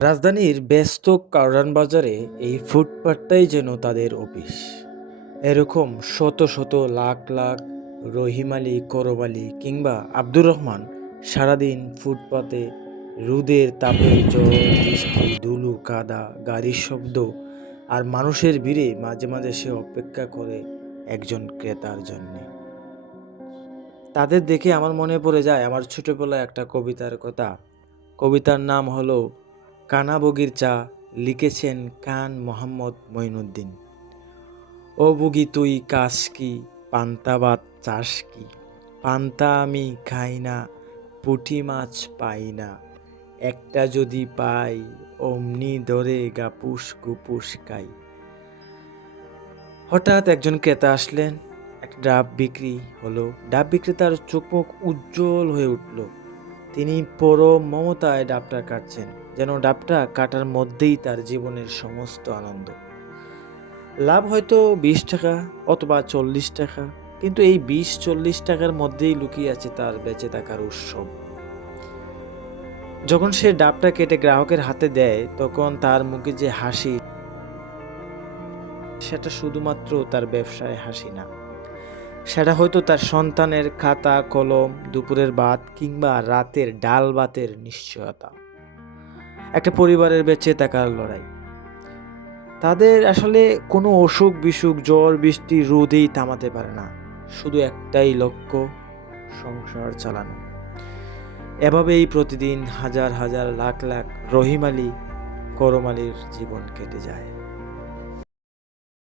রাজধানীর ব্যস্ত কারওয়ান বাজারে এই ফুটপাতটাই যেন তাদের অফিস। এরকম শত শত লাখ লাখ রহিম আলী, করব আলী কিংবা আব্দুর রহমান সারাদিন ফুটপাতে রোদের তাপে ঝড় বৃষ্টি ধুলো কাদা গাড়ির শব্দ আর মানুষের ভিড়ে মাঝে মাঝে সে অপেক্ষা করে একজন ক্রেতার জন্যে। তাদের দেখে আমার মনে পড়ে যায় আমার ছোটবেলায় একটা কবিতার কথা। কবিতার নাম হলো কানা বগির চা, লিখেছেন খান মোহাম্মদ মঈনুদ্দিন। ও বুগি তুই কাস কি, পান্তা ভাত চাস কি? পান্তা আমি খাই না, পুঁটি মাছ পাই না, একটা যদি পাই অমনি ধরে গাপুস গুপুস খাই। হঠাৎ একজন ক্রেতা আসলেন, একটা ডাব বিক্রি হলো। ডাব বিক্রেতার চোখ মুখ উজ্জ্বল হয়ে উঠল। তিনি পরম মমতায় ডাবটা কাটছেন, যেন ডাবটা কাটার মধ্যেই তার জীবনের সমস্ত আনন্দ। লাভ হয়তো 20 টাকা অথবা 40 টাকা, কিন্তু এই 20-40 টাকার মধ্যেই লুকিয়ে আছে তার বেঁচে থাকার উৎসব। যখন সে ডাবটা কেটে গ্রাহকের হাতে দেয়, তখন তার মুখে যে হাসি, সেটা শুধুমাত্র তার ব্যবসায় হাসি না, সেটা হয়তো তার সন্তানের খাতা কলম, দুপুরের ভাত কিংবা রাতের ডাল ভাতের নিশ্চয়তা। একটা পরিবারের বেঁচে থাকার লড়াই। তাদের আসলে কোনো অসুখ বিসুখ ঝড় বৃষ্টি রোদেই থামাতে পারে না। শুধু একটাই লক্ষ্য, সংসার চালানো। এভাবেই প্রতিদিন হাজার হাজার লাখ লাখ রহিম আলী, করম আলীর জীবন কেটে যায়।